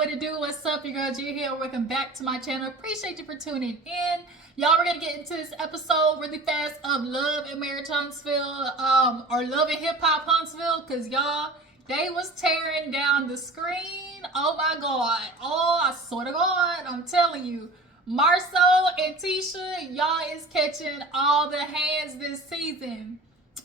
what it do? What's up, your girl G here? Welcome back to my channel. Appreciate you for tuning in. Y'all, we're gonna get into this episode really fast of Love and Marriage Huntsville, or Love and Hip Hop Huntsville, cause y'all, they was tearing down the screen. Oh my God. Oh, I swear to God, I'm telling you. Marsau and Tisha, y'all is catching all the hands this season.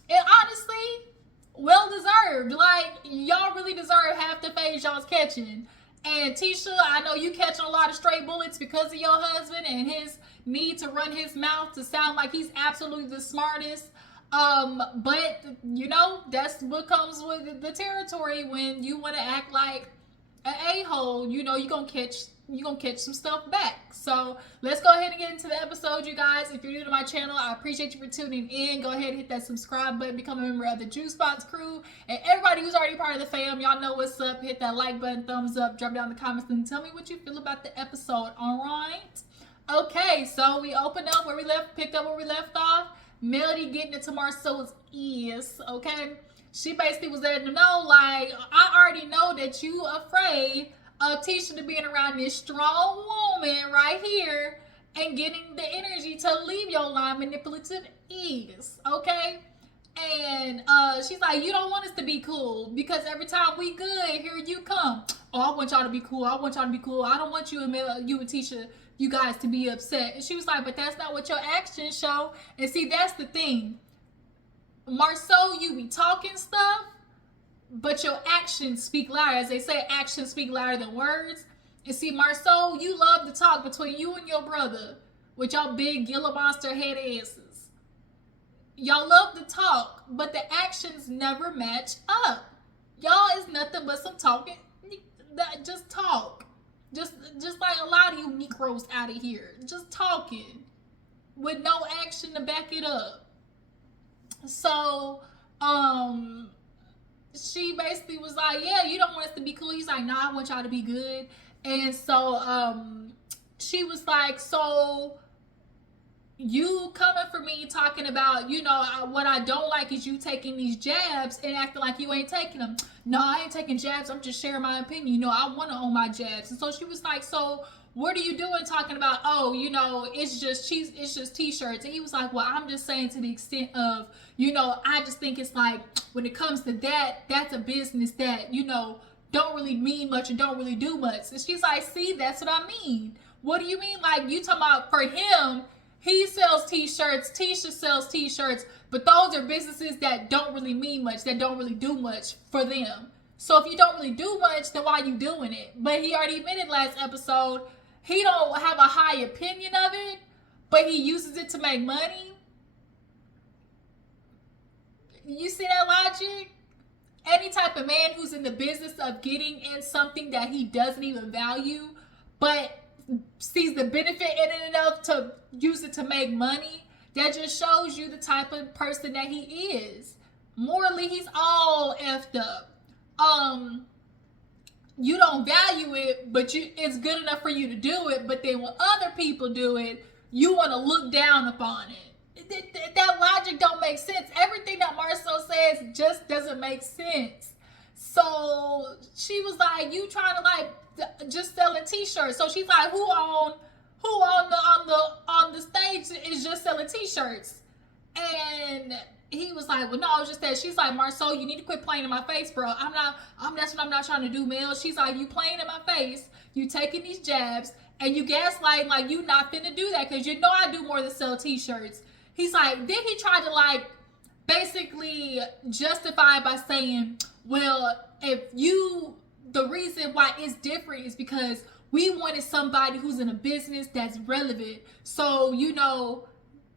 And honestly, well deserved. Like, y'all really deserve half the phase y'all's catching. And Tisha, I know you catching a lot of stray bullets because of your husband and his need to run his mouth to sound like he's absolutely the smartest. But you know, that's what comes with the territory when you want to act like an a-hole. You know, you're gonna catch some stuff back. So let's go ahead and get into the episode, you guys. If you're new to my channel, I appreciate you for tuning in. Go ahead and hit that subscribe button, become a member of the Juice Box crew. And everybody who's already part of the fam, y'all know what's up. Hit that like button, thumbs up, drop down in the comments, and tell me what you feel about the episode. All right. Okay, so we opened up where we picked up where we left off. Melody getting into Marsau's ears. Okay, she basically was letting them know, like, I already know that you afraid of Tisha to being around this strong woman right here and getting the energy to leave your line manipulative ease, okay? And she's like, you don't want us to be cool because every time we good, here you come. Oh, I want y'all to be cool. I want y'all to be cool. I don't want you and Tisha, you guys to be upset. And she was like, but that's not what your actions show. And see, that's the thing. Marsau, you be talking stuff, but your actions speak louder. As they say, actions speak louder than words. And see, Marsau, you love to talk between you and your brother with y'all big Gila monster head asses. Y'all love to talk, but the actions never match up. Y'all is nothing but some talking. Just talk. Just like a lot of you Negroes out of here. Just talking with no action to back it up. So, she basically was like, yeah, you don't want us to be cool. He's like, nah, I want y'all to be good. And so she was like, so you coming for me talking about, you know, what I don't like is you taking these jabs and acting like you ain't taking them. No, I ain't taking jabs. I'm just sharing my opinion. You know, I want to own my jabs. And so she was like, so what are you doing talking about, oh, you know, it's just t-shirts? And he was like, well, I'm just saying to the extent of, you know, I just think it's like when it comes to that, that's a business that, you know, don't really mean much and don't really do much. And she's like, see, that's what I mean. What do you mean? Like, you talking about for him, he sells t-shirts, Tisha sells t-shirts, but those are businesses that don't really mean much, that don't really do much for them. So if you don't really do much, then why are you doing it? But he already admitted last episode, he don't have a high opinion of it, but he uses it to make money. You see that logic? Any type of man who's in the business of getting in something that he doesn't even value, but sees the benefit in it enough to use it to make money, that just shows you the type of person that he is. Morally, he's all effed up. You don't value it, but it's good enough for you to do it, but then when other people do it, you want to look down upon it. That logic don't make sense. Everything that Marsau says just doesn't make sense. So she was like, you trying to like just selling t-shirts. So she's like, who on the stage is just selling t-shirts? And he was like, well, no, I was just that. She's like, Marsau, you need to quit playing in my face, bro. That's what I'm not trying to do, Mel. She's like, you playing in my face, you taking these jabs, and you gaslighting like you not finna do that because you know I do more than sell t-shirts. He's like, then he tried to like basically justify by saying, well, the reason why it's different is because we wanted somebody who's in a business that's relevant. So, you know,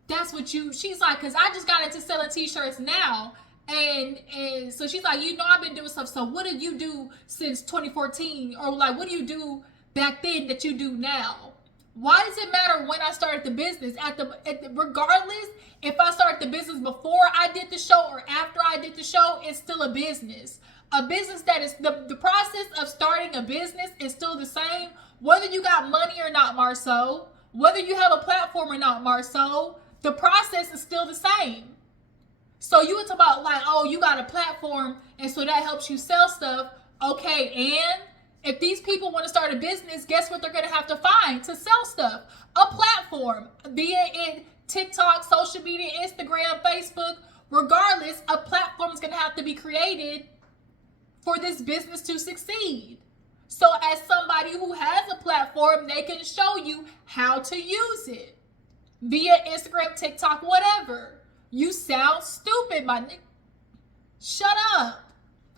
that's what she's like, because I just got into selling t-shirts now. And so she's like, you know, I've been doing stuff. So what did you do since 2014? Or like, what do you do back then that you do now? Why does it matter when I started the business? Regardless, if I started the business before I did the show or after I did the show, it's still a business. A business that is, the process of starting a business is still the same. Whether you got money or not, Marsau, whether you have a platform or not, Marsau, the process is still the same. So you would talk about like, oh, you got a platform and so that helps you sell stuff. Okay, and If these people want to start a business, guess what they're going to have to find to sell stuff? A platform, be it in TikTok, social media, Instagram, Facebook, regardless, a platform is going to have to be created for this business to succeed. So as somebody who has a platform, they can show you how to use it via Instagram, TikTok, whatever. You sound stupid, my nigga. Shut up.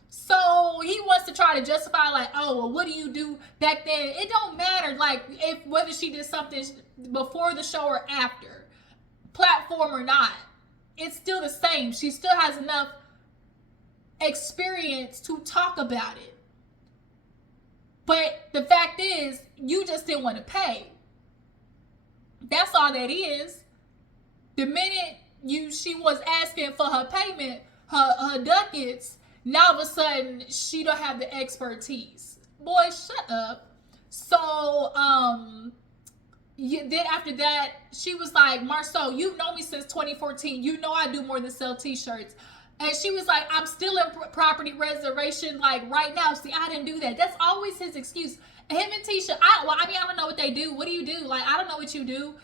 So he wants to try to justify, like, oh, well, what do you do back then? It don't matter, like, if whether she did something before the show or after, platform or not, it's still the same. She still has enough experience to talk about it. But the fact is, you just didn't want to pay. That's all that is. The minute she was asking for her payment, her ducats, now all of a sudden she don't have the expertise. Boy, shut up. So then after that, she was like, Marsau, you've known me since 2014. You know I do more than sell t-shirts. And she was like, I'm still in property reservation, like, right now. See, I didn't do that. That's always his excuse. Him and Tisha, I don't know what they do. What do you do? Like, I don't know what you do.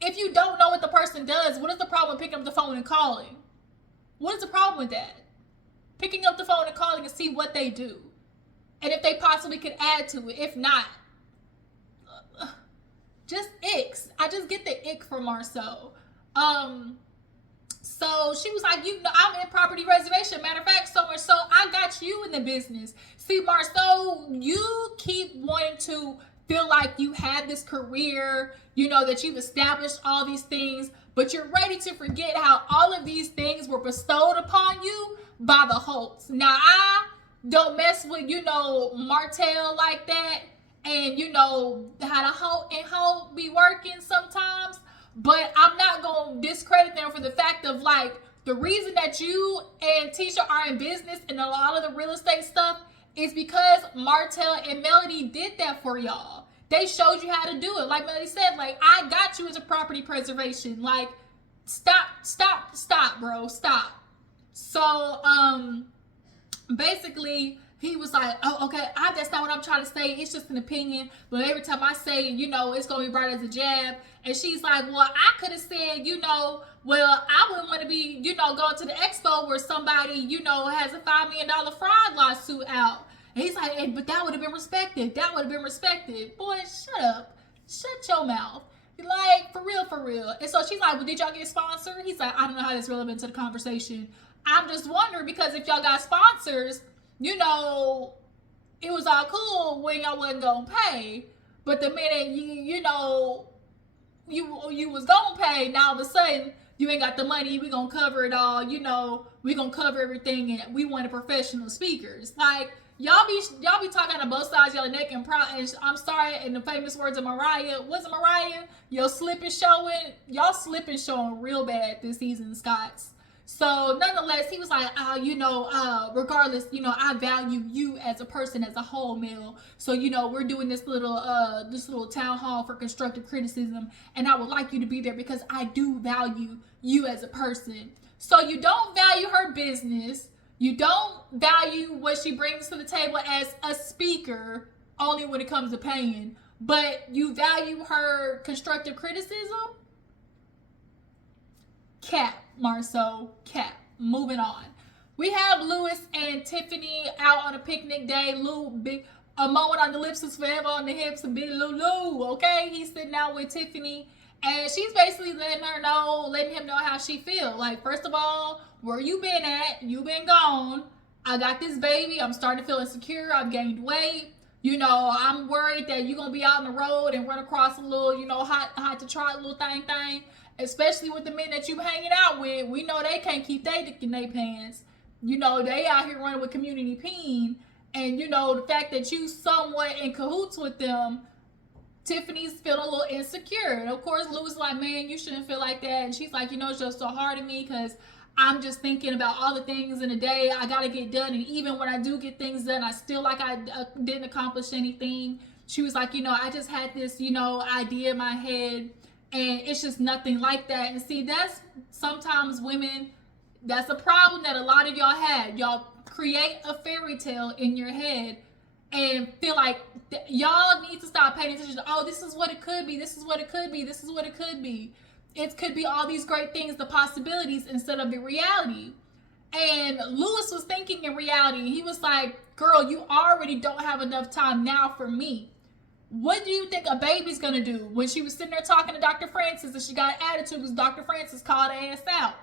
If you don't know what the person does, what is the problem with picking up the phone and calling? What is the problem with that? Picking up the phone and calling and see what they do. And if they possibly could add to it. If not, just icks. I just get the ick from Marsau. So she was like, I'm in property reservation. Matter of fact, so much so, I got you in the business. See, Marsau, you keep wanting to feel like you had this career, that you've established all these things, but you're ready to forget how all of these things were bestowed upon you by the Holtz. Now, I don't mess with, Martell like that, and, how the Holt be working sometimes. But I'm not going to discredit them for the fact of, like, the reason that you and Tisha are in business and a lot of the real estate stuff is because Martell and Melody did that for y'all. They showed you how to do it. Like Melody said, like, I got you into property preservation. Like, stop, bro. Stop. So, basically, he was like, oh, okay, that's not what I'm trying to say. It's just an opinion. But every time I say, it's going to be right as a jab. And she's like, well, I could have said, well, I wouldn't want to be, going to the expo where somebody, has a $5 million fraud lawsuit out. And he's like, hey, but that would have been respected. That would have been respected. Boy, shut up. Shut your mouth. Like, for real. And so she's like, well, did y'all get sponsored? He's like, I don't know how that's relevant to the conversation. I'm just wondering because if y'all got sponsors, it was all cool when y'all wasn't gonna pay. But the minute you was gonna pay, now all of a sudden you ain't got the money. We gonna cover it all. We gonna cover everything, and we wanted professional speakers. Like, y'all be talking on both sides, y'all neck and proud. And I'm sorry, in the famous words of Mariah, was it Mariah? Y'all slip and showing real bad this season, Scott's. So nonetheless, he was like, regardless, I value you as a person, as a whole male. So, we're doing this little town hall for constructive criticism. And I would like you to be there because I do value you as a person. So you don't value her business. You don't value what she brings to the table as a speaker, only when it comes to paying. But you value her constructive criticism? Cap, Marsau, cap. Moving on. We have Lewis and Tiffany out on a picnic day. A moment on the lips is forever on the hips. And big Lulu, okay? He's sitting out with Tiffany, and she's basically letting him know how she feel. Like, first of all, where you been at? You been gone. I got this baby. I'm starting to feel insecure. I've gained weight. I'm worried that you're going to be out on the road and run across a little, hot to try little thing. Especially with the men that you hanging out with. We know they can't keep their dick in their pants. They out here running with community peen. And, the fact that you somewhat in cahoots with them, Tiffany's feeling a little insecure. And, of course, Lou's like, man, you shouldn't feel like that. And she's like, it's just so hard to me because I'm just thinking about all the things in a day I got to get done. And even when I do get things done, I still like I didn't accomplish anything. She was like, I just had this, idea in my head. And it's just nothing like that. And see, that's sometimes women, that's a problem that a lot of y'all had. Y'all create a fairy tale in your head and feel like y'all need to stop paying attention to, oh, this is what it could be, this is what it could be, this is what it could be. It could be all these great things, the possibilities, instead of the reality. And Lewis was thinking in reality. He was like, girl, you already don't have enough time now for me. What do you think a baby's gonna do? When she was sitting there talking to Dr. Francis and she got an attitude because Dr. Francis called her ass out.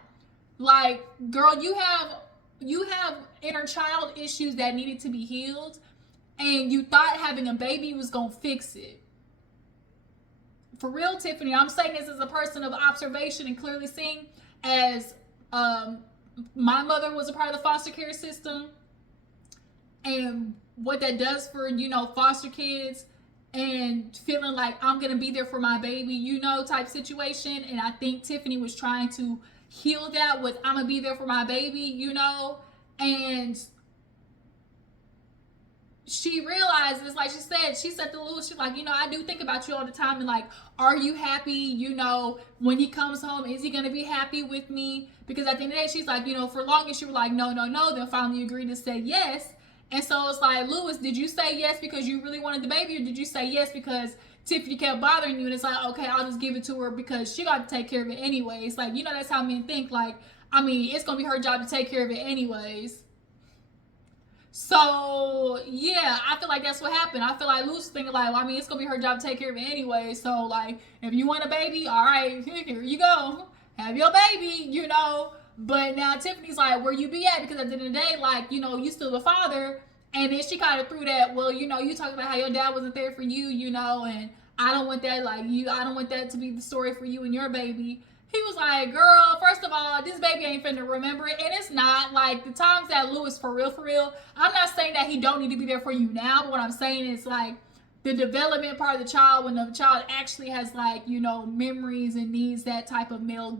Like, girl, you have inner child issues that needed to be healed, and you thought having a baby was gonna fix it. For real, Tiffany, I'm saying this as a person of observation and clearly seeing, as my mother was a part of the foster care system, and what that does for, foster kids, and feeling like I'm gonna be there for my baby, type situation. And I think Tiffany was trying to heal that with, I'm gonna be there for my baby, and she realized, it's like she said to Lewis, she's like, I do think about you all the time, and like, are you happy, when he comes home, is he gonna be happy with me? Because at the end of the day, she's like, for long as you were like, no, then finally agreed to say yes. And so it's like, Lewis, did you say yes because you really wanted the baby, or did you say yes because Tiffany kept bothering you? And it's like, okay, I'll just give it to her because she got to take care of it anyway. It's like, that's how men think. Like, I mean, it's gonna be her job to take care of it anyways. So yeah, I feel like that's what happened. I feel like Lewis was thinking like, well, I mean, it's gonna be her job to take care of it anyway. So like, if you want a baby, all right, here you go, have your baby, But now Tiffany's like, where you be at? Because at the end of the day, like, you still the father. And then she kind of threw that, well, you talking about how your dad wasn't there for you, and I don't want that, like, I don't want that to be the story for you and your baby. He was like, girl, first of all, this baby ain't finna remember it. And it's not. Like, the times that Lewis, for real, I'm not saying that he don't need to be there for you now, but what I'm saying is, like, the development part of the child, when the child actually has, like, memories and needs that type of male,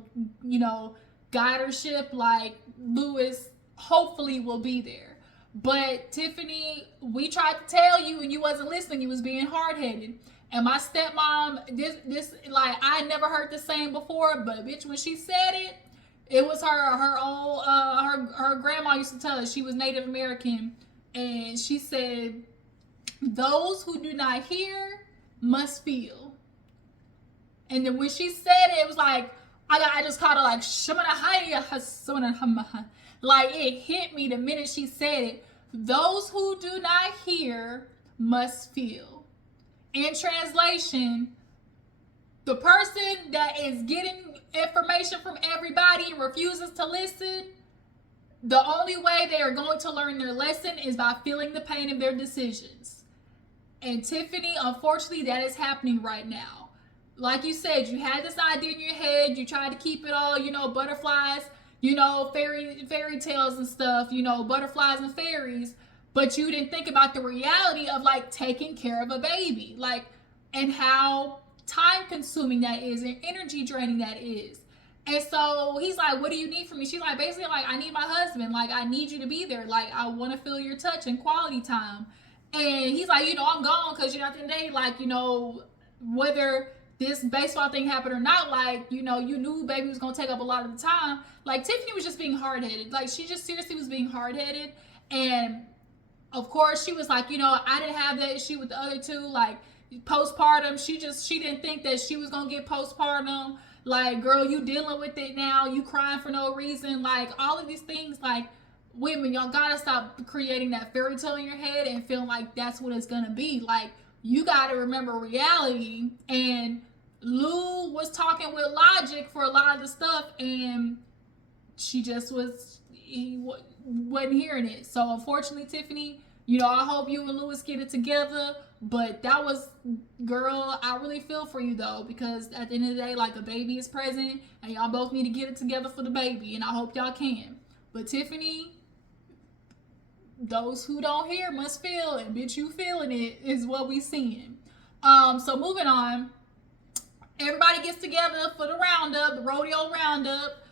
guidership, like, Lewis hopefully will be there. But Tiffany, we tried to tell you and you wasn't listening. You was being hard-headed. And my stepmom, this like, I never heard this saying before, but bitch, when she said it, it was her old her grandma used to tell us. She was Native American, and she said, those who do not hear must feel. And then when she said it, it was like, I just caught her like, like, it hit me the minute she said it. Those who do not hear must feel. In translation, the person that is getting information from everybody and refuses to listen, the only way they are going to learn their lesson is by feeling the pain of their decisions. And Tiffany, unfortunately, that is happening right now. Like you said, you had this idea in your head, you tried to keep it all, butterflies, fairy tales and stuff, butterflies and fairies, but you didn't think about the reality of, like, taking care of a baby, like, and how time consuming that is and energy draining that is. And so he's like, what do you need from me? She's like, basically, like, I need my husband. Like, I need you to be there. Like, I want to feel your touch and quality time. And he's like, I'm gone because, at the end of the day, like, whether this baseball thing happened or not, like, you knew baby was going to take up a lot of the time. Like, Tiffany was just being hard-headed. Like, she just seriously was being hard-headed. And, of course, she was like, I didn't have that issue with the other two. Like, postpartum, she didn't think that she was going to get postpartum. Like, girl, you dealing with it now. You crying for no reason. Like, all of these things, like, women, y'all got to stop creating that fairy tale in your head and feeling like that's what it's going to be. Like, you got to remember reality. And Lou was talking with logic for a lot of the stuff, and he wasn't hearing it. So unfortunately, Tiffany, I hope you and Lewis get it together. But that was, girl, I really feel for you though, because at the end of the day, like, a baby is present and y'all both need to get it together for the baby, and I hope y'all can. But Tiffany, those who don't hear must feel, and bitch, you feeling it is what we seeing. So moving on, everybody gets together for the roundup, the rodeo roundup.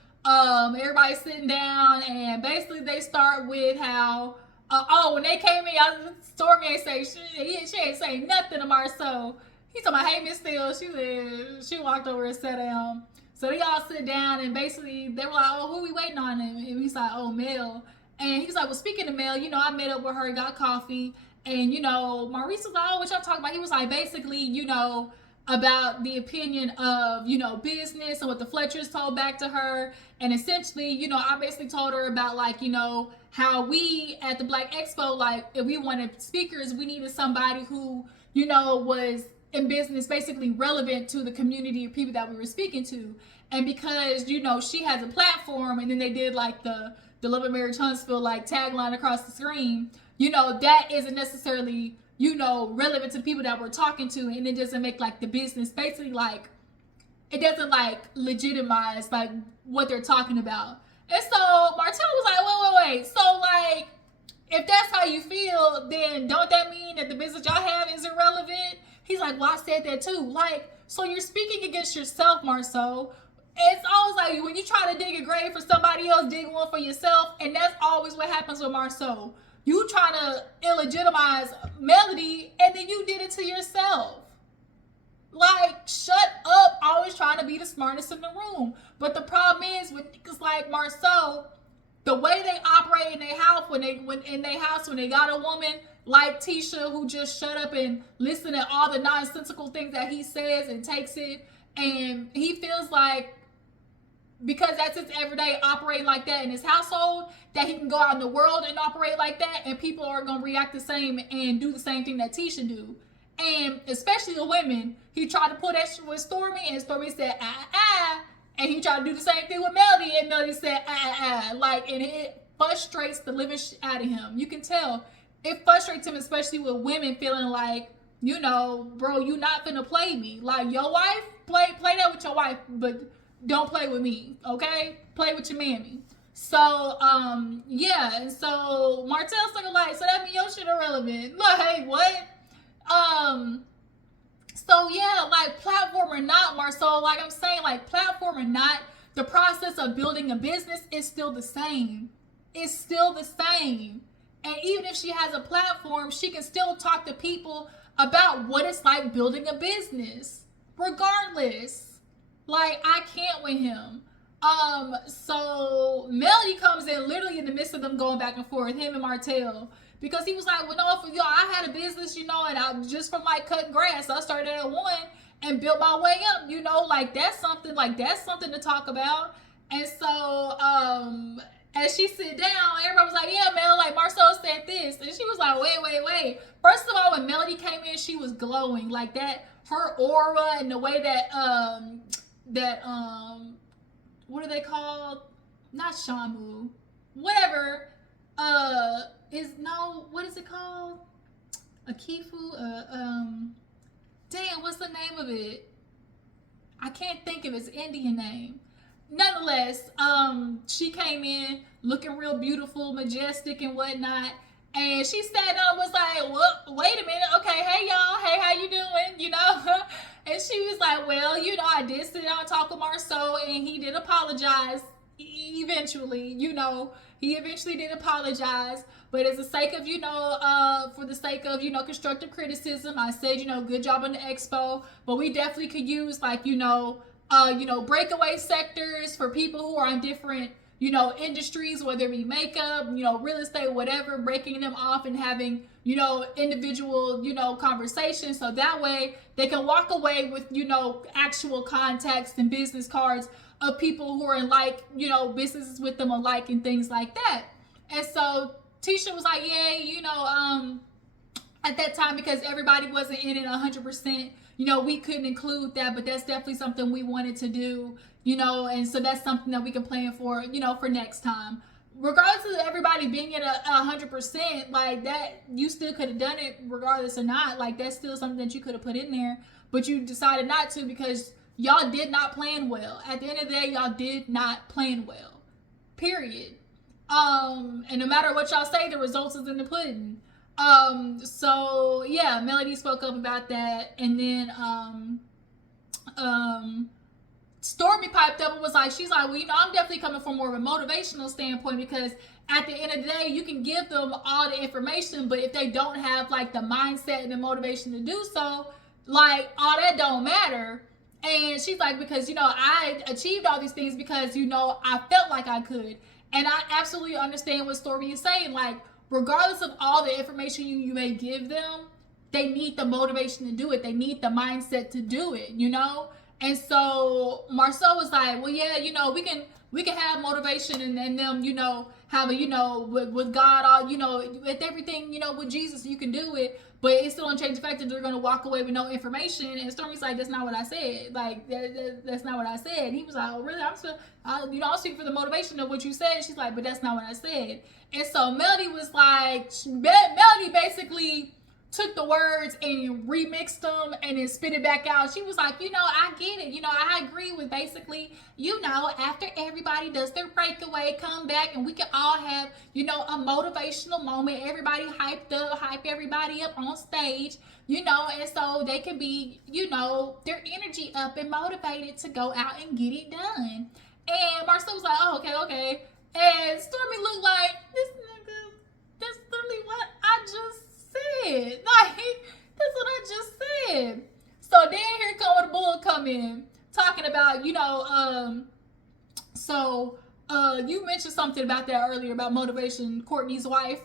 Everybody's sitting down, and basically they start with how, when they came in, Stormy ain't say shit. She ain't say nothing to Marsau. He's talking about, hey, Miss Steele. She walked over and sat down. So they all sit down, and basically they were like, oh, who we waiting on? And he's like, oh, Mel. And he's like, well, speaking of Mel, I met up with her, got coffee, And, you know, Maurice was like, oh, what y'all talking about? He was like, basically, you know, about the opinion of, you know, business and what the Fletchers told back to her. And essentially, you know, I basically told her about, like, you know, how we at the Black Expo, like, if we wanted speakers, we needed somebody who, you know, was in business basically relevant to the community of people that we were speaking to. And because, you know, she has a platform, and then they did like the Love and Marriage Huntsville like tagline across the screen, you know, that isn't necessarily, you know, relevant to the people that we're talking to, and it doesn't make like the business basically like, it doesn't like legitimize like what they're talking about. And so Martell was like, wait. So like, if that's how you feel, then don't that mean that the business y'all have is irrelevant? He's like, well, I said that too. Like, so you're speaking against yourself, Marsau. It's always like when you try to dig a grave for somebody else, dig one for yourself. And that's always what happens with Marsau. You trying to illegitimize Melody, and then you did it to yourself. Like, shut up, always trying to be the smartest in the room. But the problem is with niggas like Marsau, the way they operate in their house when they got a woman like Tisha who just shut up and listen to all the nonsensical things that he says and takes it, and he feels like because that's his everyday operating like that in his household, that he can go out in the world and operate like that, and people are gonna react the same and do the same thing that Tisha do. And especially the women, he tried to pull that shit with Stormy, and Stormy said and he tried to do the same thing with Melody, and Melody said like, and it frustrates the living shit out of him. You can tell it frustrates him, especially with women feeling like, you know, bro, you not gonna play me. Like, your wife, play that with your wife, but don't play with me, okay? Play with your mammy. So, yeah, and so Martell's like, so that means your shit irrelevant. Like, what? So yeah, like, platform or not, Marsau, like I'm saying, like, platform or not, the process of building a business is still the same. It's still the same. And even if she has a platform, she can still talk to people about what it's like building a business, regardless. Like, I can't with him. So Melody comes in literally in the midst of them going back and forth, him and Martell, because he was like, well, no, for y'all, I had a business, you know, and I just from like cutting grass, I started at 1 and built my way up, you know, like that's something to talk about. And so, as she sit down, everybody was like, yeah, man, like Marsau said this. And she was like, wait. First of all, when Melody came in, she was glowing like that. Her aura and the way that, what are they called? Not Shamu. Whatever. What is it called? Akifu? Damn, what's the name of it? I can't think of its Indian name. Nonetheless, she came in looking real beautiful, majestic, and whatnot. And she sat down and was like, well, wait a minute. Okay, hey, y'all. Hey, how you doing? You know? And she was like, well, you know, I did sit down and talk with Marsau, and he did apologize eventually. You know, he eventually did apologize. But as the sake of, you know, for the sake of, you know, constructive criticism, I said, you know, good job on the expo. But we definitely could use, like, you know, breakaway sectors for people who are in different, you know, industries, whether it be makeup, you know, real estate, whatever, breaking them off and having, you know, individual, you know, conversations. So that way they can walk away with, you know, actual contacts and business cards of people who are in, like, you know, businesses with them alike and things like that. And so Tisha was like, yeah, you know, at that time, because everybody wasn't in it 100%, you know, we couldn't include that, but that's definitely something we wanted to do, you know, and so that's something that we can plan for, you know, for next time. Regardless of everybody being at 100%, like that, you still could have done it regardless or not. Like, that's still something that you could have put in there, but you decided not to because y'all did not plan well. At the end of the day, y'all did not plan well, period. And no matter what y'all say, the results is in the pudding. So yeah, Melody spoke up about that, and then Stormy piped up and was like, she's like, well, you know, I'm definitely coming from more of a motivational standpoint, because at the end of the day, you can give them all the information, but if they don't have like the mindset and the motivation to do so, like, all that don't matter. And she's like, because, you know, I achieved all these things because, you know, I felt like I could. And I absolutely understand what Stormy is saying. Like, regardless of all the information you may give them, they need the motivation to do it. They need the mindset to do it, you know? And so Marsau was like, well, yeah, you know, we can have motivation and them, you know, have a, you know, with God, all, you know, with everything, you know, with Jesus, you can do it. But it still don't change the fact that they're going to walk away with no information. And Stormy's like, that's not what I said. Like, that's not what I said. And he was like, oh, really? I'm speaking for the motivation of what you said. She's like, but that's not what I said. And so Melody was like, Melody basically took the words and remixed them and then spit it back out. She was like, you know, I get it. You know, I agree with basically, you know, after everybody does their breakaway, come back and we can all have, you know, a motivational moment. Everybody hype everybody up on stage, you know, and so they can be, you know, their energy up and motivated to go out and get it done. And Marsau was like, oh, okay. And Stormy looked like, this nigga, that's literally what I just said. Like, that's what I just said. So then here come the bull come in, talking about, you know, you mentioned something about that earlier about motivation. Courtney's wife,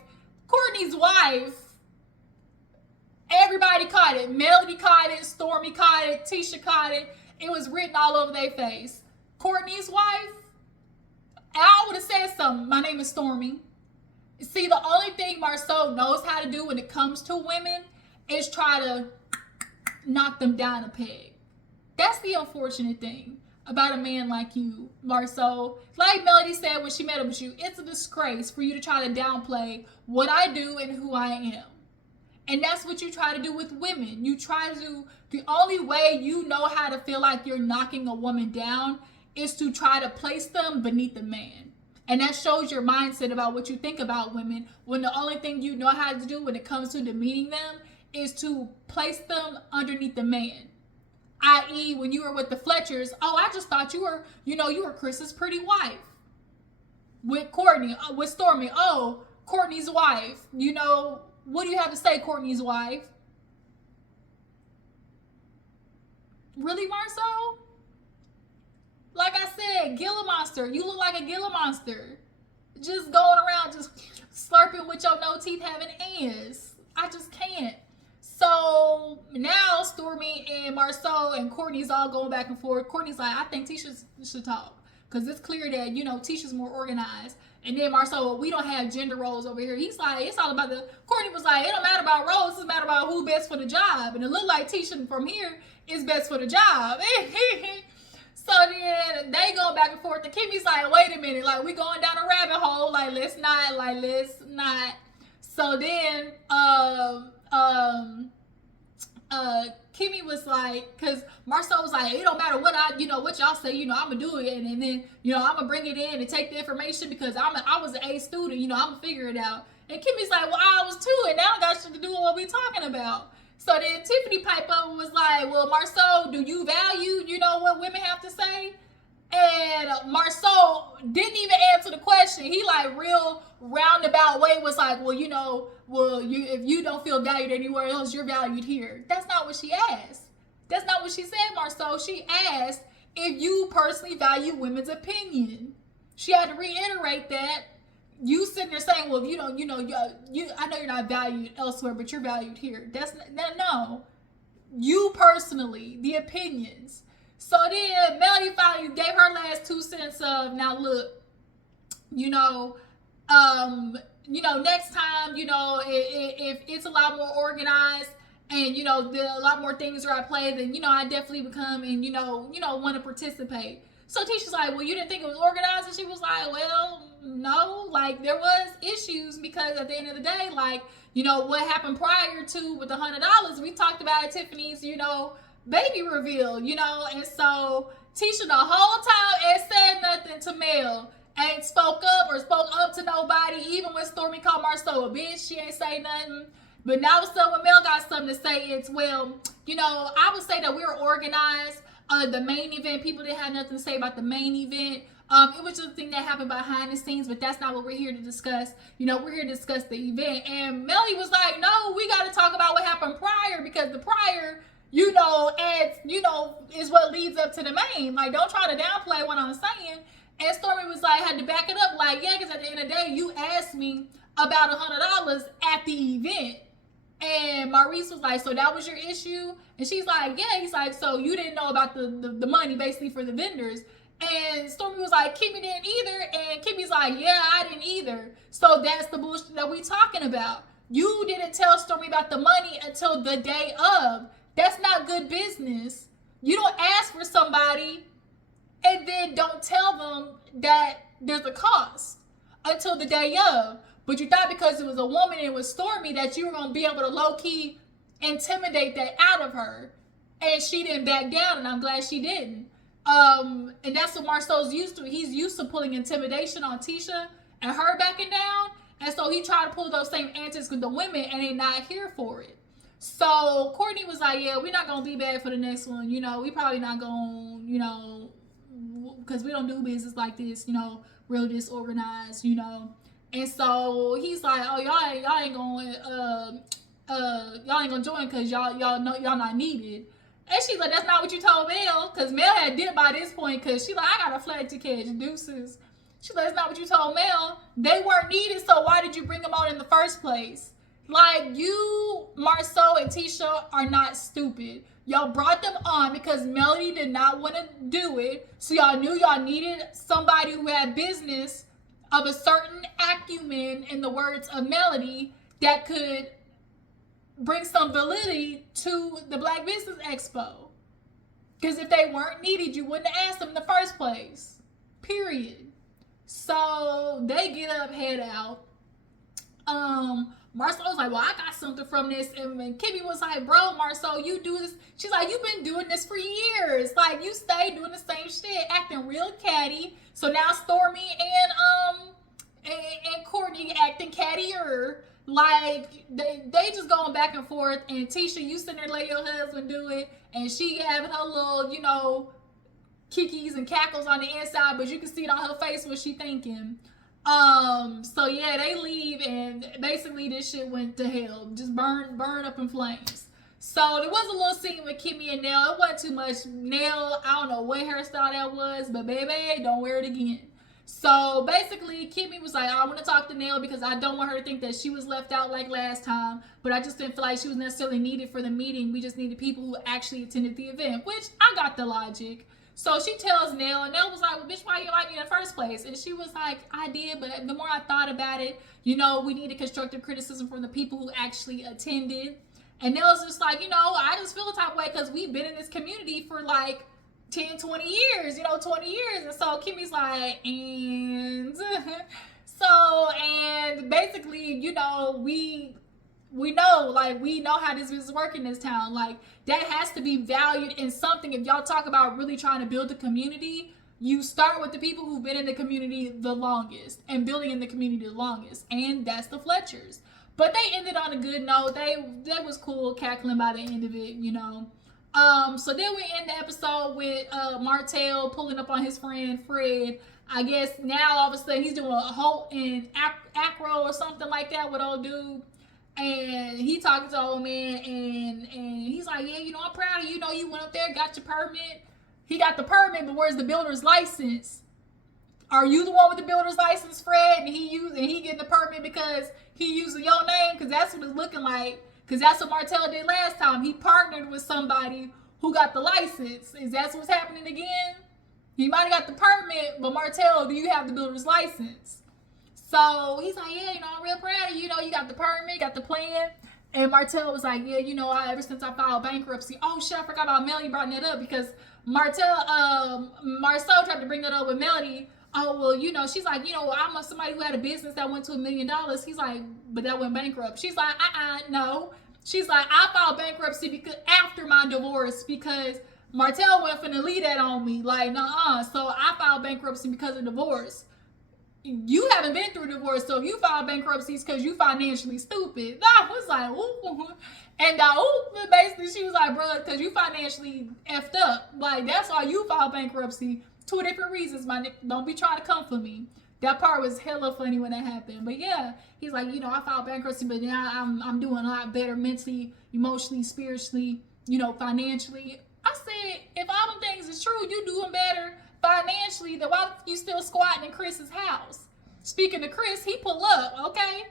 everybody caught it. Melody caught it, Stormy caught it, Tisha caught it. It was written all over their face. Courtney's wife, I would have said something. My name is Stormy. See, the only thing Marsau knows how to do when it comes to women is try to knock them down a peg. That's the unfortunate thing about a man like you, Marsau. Like Melody said when she met up with you, it's a disgrace for you to try to downplay what I do and who I am. And that's what you try to do with women. You try to, the only way you know how to feel like you're knocking a woman down is to try to place them beneath a man. And that shows your mindset about what you think about women, when the only thing you know how to do when it comes to demeaning them is to place them underneath the man. I.e., when you were with the Fletchers, oh, I just thought you were Chris's pretty wife. With Stormy, oh, Courtney's wife. You know, what do you have to say, Courtney's wife? Really, Marsau? Like I said, Gila monster. You look like a Gila monster. Just going around, just slurping with your no teeth having hands. I just can't. So now Stormy and Marsau and Courtney's all going back and forth. Courtney's like, I think Tisha should talk. Because it's clear that, you know, Tisha's more organized. And then Marsau, well, we don't have gender roles over here. He's like, it's all about Courtney was like, it don't matter about roles. It's matter about who best for the job. And it looked like Tisha from here is best for the job. So then they go back and forth. And Kimmi's like, wait a minute, like we going down a rabbit hole. Like let's not. So then Kimmi was like, because Marsau was like, it don't matter what what y'all say, I'm gonna do it, and then I'm gonna bring it in and take the information because I was an A student, I'm gonna figure it out. And Kimmy's like, well, I was too, and now I got shit to do with what we talking about. So then Tiffany piped up and was like, well, Marsau, do you value, what women have to say? And Marsau didn't even answer the question. He like real roundabout way was like, well, if you don't feel valued anywhere else, you're valued here. That's not what she asked. That's not what she said, Marsau. She asked if you personally value women's opinion. She had to reiterate that. You sitting there saying, well, if you don't, I know you're not valued elsewhere, but you're valued here. No. You personally, the opinions. So then Melody finally gave her last 2 cents of, now look, next time, if it's a lot more organized and, a lot more things are at play, then, I definitely would come and, want to participate. So Tisha's like, well, you didn't think it was organized? And she was like, well, no, like there was issues because at the end of the day, like, what happened prior to with the $100, we talked about at Tiffany's, baby reveal, and so Tisha the whole time ain't said nothing to Mel, ain't spoke up to nobody, even when Stormy called Marsau a bitch, she ain't say nothing. But now all of a sudden when Mel got something to say, it's, well, I would say that we were organized. The main event, people didn't have nothing to say about the main event. It was just a thing that happened behind the scenes, but that's not what we're here to discuss. We're here to discuss the event. And Melly was like, no, we got to talk about what happened prior, because the prior, is what leads up to the main. Like, don't try to downplay what I'm saying. And Stormy was like, had to back it up, like, yeah, because at the end of the day, you asked me about $100 at the event. And Maurice was like, so that was your issue? And she's like, yeah. He's like, so you didn't know about the money basically for the vendors. And Stormy was like, Kimmi didn't either. And Kimmy's like, yeah, I didn't either. So that's the bullshit that we talking about. You didn't tell Stormy about the money until the day of. That's not good business. You don't ask for somebody and then don't tell them that there's a cost until the day of. But you thought because it was a woman and it was Stormy that you were going to be able to low-key intimidate that out of her. And she didn't back down, and I'm glad she didn't. And that's what Marsau's used to. He's used to pulling intimidation on Tisha and her backing down. And so he tried to pull those same antics with the women, and they're not here for it. So Courtney was like, yeah, we're not going to be bad for the next one. You know, we probably not going to, you know, because we don't do business like this, you know, real disorganized, you know. And so he's like, oh, y'all ain't gonna join because y'all know y'all not needed. And she's like, that's not what you told Mel, because Mel had dipped by this point, because she like, I got a flag to catch, deuces. She's like, that's not what you told Mel. They weren't needed, so why did you bring them on in the first place? Like, you, Marsau and Tisha are not stupid. Y'all brought them on because Melody did not want to do it, so y'all knew y'all needed somebody who had business of a certain acumen, in the words of Melody, that could bring some validity to the Black Business Expo. Because if they weren't needed, you wouldn't have asked them in the first place. Period. So they get up, head out. Marsau was like, well, I got something from this. And when Kimmi was like, bro, Marsau, you do this. She's like, you've been doing this for years. Like, you stay doing the same shit, acting real catty. So now Stormy and Courtney acting cattier. Like, they just going back and forth. And Tisha, you sitting there letting your husband do it. And she having her little, you know, kikis and cackles on the inside. But you can see it on her face what she thinking. So yeah, they leave, and basically this shit went to hell. Just burn up in flames. So there was a little scene with Kimmi and Nell. It wasn't too much. Nell, I don't know what hairstyle that was, but baby, don't wear it again. So basically, Kimmi was like, I want to talk to Nell because I don't want her to think that she was left out like last time, but I just didn't feel like she was necessarily needed for the meeting. We just needed people who actually attended the event, which I got the logic. So she tells Nell, and Nell was like, well, bitch, why you like me in the first place? And she was like, I did, but the more I thought about it, you know, we needed constructive criticism from the people who actually attended. And Nell's just like, you know, I just feel the type of way because we've been in this community for like 10, 20 years, you know, 20 years. And so Kimmi's like, and and basically, you know, we know, like, we know how this is working in this town. Like, that has to be valued in something. If y'all talk about really trying to build a community, you start with the people who've been in the community the longest and building in the community the longest. And that's the Fletchers. But they ended on a good note. That was cool, cackling by the end of it, you know. So then we end the episode with Martell pulling up on his friend Fred. I guess now all of a sudden he's doing a halt in acro or something like that with old dude. And he talking to old man, and he's like, yeah, you know, I'm proud of you. You know, you went up there, got your permit. He got the permit, but where's the builder's license? Are you the one with the builder's license, Fred? And he getting the permit because he using your name? Because that's what it's looking like. Because that's what Martell did last time. He partnered with somebody who got the license. Is that what's happening again? He might have got the permit, but Martell, do you have the builder's license? So he's like, yeah, you know, I'm real proud of you. You know, you got the permit, got the plan. And Martell was like, yeah, you know, ever since I filed bankruptcy. Oh, shit, I forgot about Melody brought that up because Marsau tried to bring that up with Melody. Oh, well, you know, she's like, you know, I'm somebody who had a business that went to $1 million. He's like, but that went bankrupt. She's like, no. She's like, I filed bankruptcy because after my divorce because Martell wasn't finna leave that on me. Like, nuh-uh. So I filed bankruptcy because of divorce. You haven't been through divorce, so if you file bankruptcy, it's because you financially stupid. I was like, ooh. And basically she was like, bro, because you financially effed up. Like, that's why you filed bankruptcy. 2 different reasons, my nigga. Don't be trying to come for me. That part was hella funny when that happened. But yeah, he's like, you know, I filed bankruptcy, but now I'm doing a lot better mentally, emotionally, spiritually, you know, financially. I said, if all them things is true, you doing better financially, then why you still squatting in Chris's house? Speaking of Chris, he pull up, okay?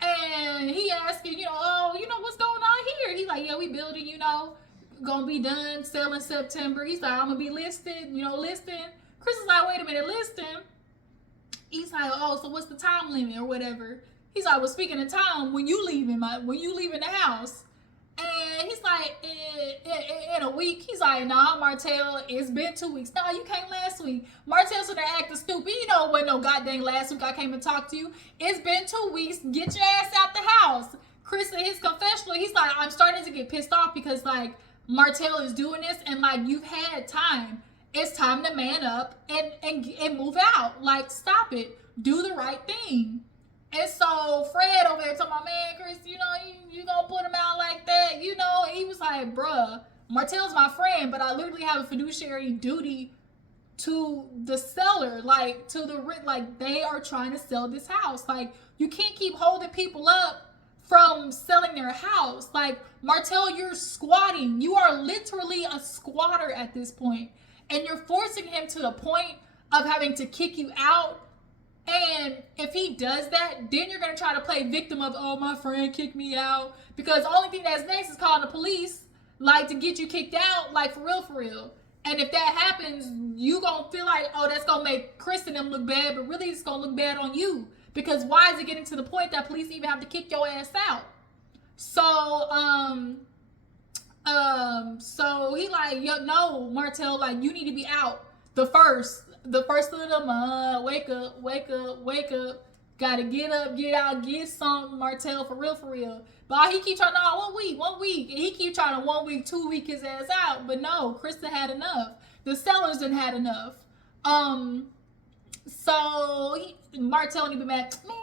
And he asking, oh, what's going on here? He's like, yeah, we building, gonna be done, sell in September. He's like, I'm gonna be listed, listing. Chris is like, wait a minute, listing? He's like, oh, so what's the time limit or whatever? He's like, well, speaking of time, when you leaving the house? And he's like, in a week. He's like, nah, Martell, it's been 2 weeks. Nah, you came last week. Martell's in there acting stupid. You know, it wasn't no goddamn last week I came and talked to you. It's been 2 weeks. Get your ass out the house. Chris in his confessional, he's like, I'm starting to get pissed off because, like, Martell is doing this and, like, you've had time. It's time to man up and move out. Like, stop it. Do the right thing. And so Fred over there told my man, Chris, you gonna put him out like that, and he was like, bruh, Martell's my friend, but I literally have a fiduciary duty to the seller, like they are trying to sell this house. Like, you can't keep holding people up from selling their house. Like, Martell, you're squatting. You are literally a squatter at this point, and you're forcing him to the point of having to kick you out. And if he does that, then you're going to try to play victim of, oh, my friend kicked me out. Because the only thing that's next is calling the police, like, to get you kicked out, like, for real. And if that happens, you going to feel like, oh, that's going to make Chris and them look bad, but really it's going to look bad on you. Because why is it getting to the point that police even have to kick your ass out? So, so he like, yo, no, Martell, like, you need to be out the first of the month. Wake up. Gotta get up, get out, get something, Martell, for real. But he keep trying, no, 1 week. And he keep trying to 1 week, 2 week his ass out. But no, Krista had enough. The sellers didn't had enough. So Martell need to be mad, man,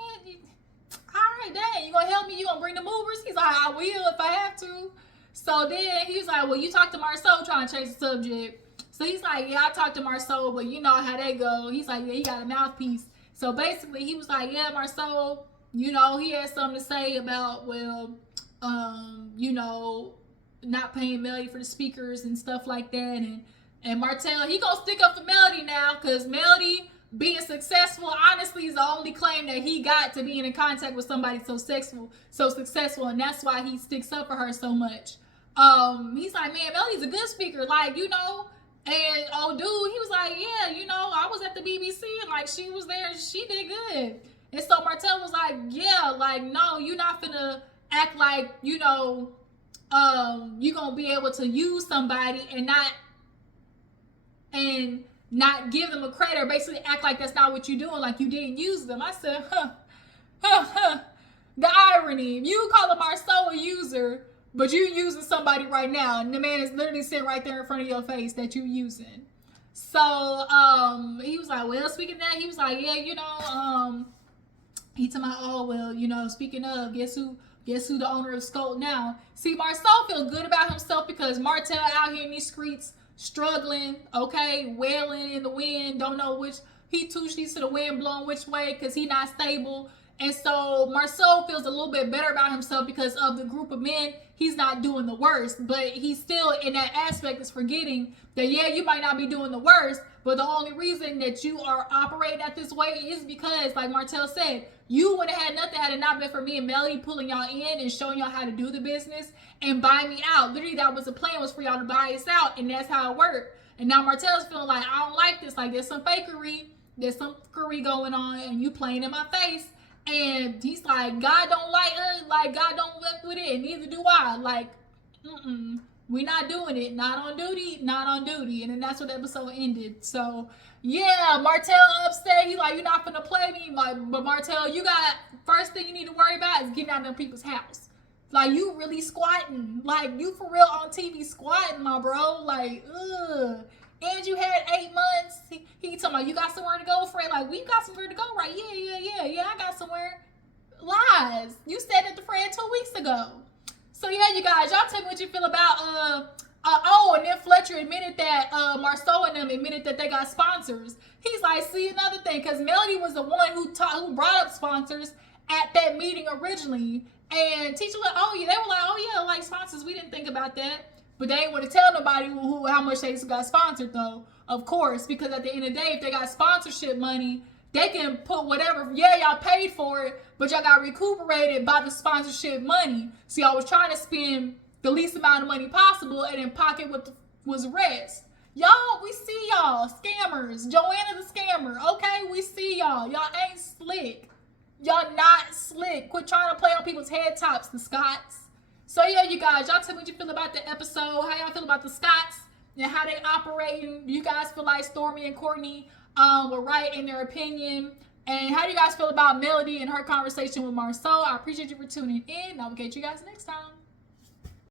all right, dang, you gonna help me? You gonna bring the movers? He's like, I will if I have to. So then he was like, well, you talked to Marsau, trying to change the subject. So he's like, yeah, I talked to Marsau, but you know how they go. He's like, yeah, he got a mouthpiece. So basically, he was like, yeah, Marsau, he had something to say about, well, not paying Melody for the speakers and stuff like that. And Martell, he gonna stick up for Melody now, because Melody being successful, honestly, is the only claim that he got to being in contact with somebody so successful, and that's why he sticks up for her so much. He's like, man, Melody's a good speaker, like, and old dude, he was like, yeah, I was at the BBC and like she was there and she did good. And so Martell was like, yeah, like, no, you're not finna act like, you're gonna be able to use somebody and not give them a credit, or basically act like that's not what you're doing, like you didn't use them. I said, the irony. You call Marsau a user, but you using somebody right now, and the man is literally sitting right there in front of your face that you using. So he was like, well, speaking of that, he was like, yeah, he told me, oh, well, speaking of, guess who the owner of Scope now? See, Marsau feel good about himself because Martell out here in these streets struggling, okay, wailing in the wind, don't know which, he too she's to the wind blowing which way because he not stable. And so Marsau feels a little bit better about himself because of the group of men. He's not doing the worst, but he's still in that aspect is forgetting that, yeah, you might not be doing the worst, but the only reason that you are operating at this way is because, like Martell said, you would have had nothing had it not been for me and Melody pulling y'all in and showing y'all how to do the business and buy me out. Literally, that was the plan, was for y'all to buy us out, and that's how it worked. And now Martell's feeling like, I don't like this. Like, there's some fakery going on, and you playing in my face. And he's like, God don't like us, like God don't work with it, and neither do I. Like, we not doing it. Not on duty. And then that's what the episode ended. So yeah, Martell upset. He's like, you're not gonna play me. Like, but Martell, you got, first thing you need to worry about is getting out of them people's house. Like, you really squatting. Like, you for real on TV squatting, my bro. Like, ugh. And you had 8 months. He talking about, you got somewhere to go, Fred? Like, we got somewhere to go, right? Yeah, I got somewhere. Lies. You said it to Fred 2 weeks ago. So yeah, you guys, y'all tell me what you feel about, and then Fletcher admitted that, Marsau and them admitted that they got sponsors. He's like, see, another thing, because Melody was the one who brought up sponsors at that meeting originally. And teacher was like, they were like, oh yeah, like sponsors, we didn't think about that. But they ain't want to tell nobody how much they got sponsored, though, of course, because at the end of the day, if they got sponsorship money, they can put whatever, yeah, y'all paid for it, but y'all got recuperated by the sponsorship money. So y'all was trying to spend the least amount of money possible and then pocket what was rest. Y'all, we see y'all, scammers. Joanna the scammer. Okay, we see y'all. Y'all ain't slick. Y'all not slick. Quit trying to play on people's head tops, the Scots. So yeah, you guys, y'all tell me what you feel about the episode. How y'all feel about the Scots and how they operating. You guys feel like Stormy and Courtney were right in their opinion. And how do you guys feel about Melody and her conversation with Marsau? I appreciate you for tuning in. I will catch you guys next time.